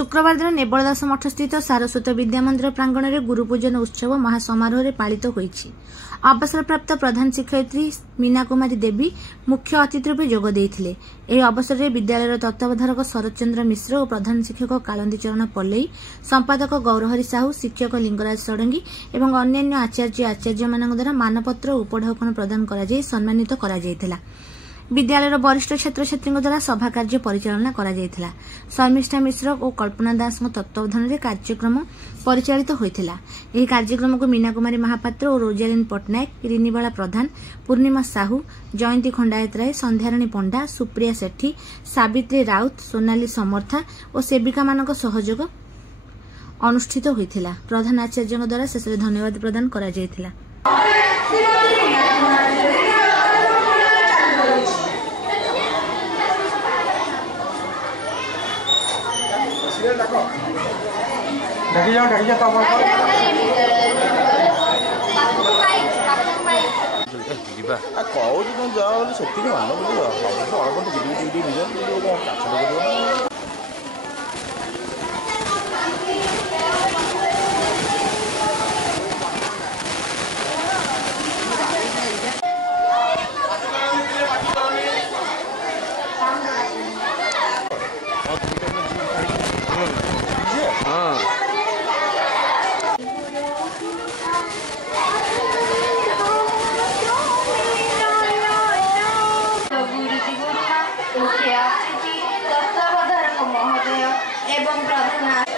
शुक्रवार दिन नेबलदास मठ स्थित सारस्वत विद्या मंदिर प्रांगण में गुरुपूजन उत्सव महासमारोह पालित होईछि। अवसरप्राप्त प्रधान शिक्षयित्री मीना कुमारी देवी मुख्य अतिथि रूपे जोग देइथिले। एही अवसर में विद्यालय तत्वावधारक शरद चंद्र मिश्र और प्रधान शिक्षक कालंदी चरण पल्लई, संपादक गौरहरि साहू, शिक्षक लिंगराज षडंगी एवं अन्यान्य आचार्य मानक द्वारा मानपत्र और उपढौकन प्रदान करा जाय सम्मानित करा जायथिला। विद्यालय वरिष्ठ छात्र छात्री द्वारा सभा कार्य परिचालना करा जायथिला। शर्मिष्ठा मिश्र और कल्पना दास तत्वावधान में कार्यक्रम परिचालित होइथिला। एही कार्यक्रम को मीना कुमारी महापात्र और रोजालिन पट्टनायक, रिनीबाला प्रधान, पूर्णिमा साहू, जयंती खंडायत राय, संध्याराणी पंडा, सुप्रिया सेठी, सावित्री राउत, सोनाली समर्था और सेविका मानक सहयोग अनुष्ठित होइथिला। प्रधान आचार्य द्वारा शेष धन्यवाद प्रदान करा जायथिला। ढकी जाओ तो तत्वावधारक महोदय एवं प्रधान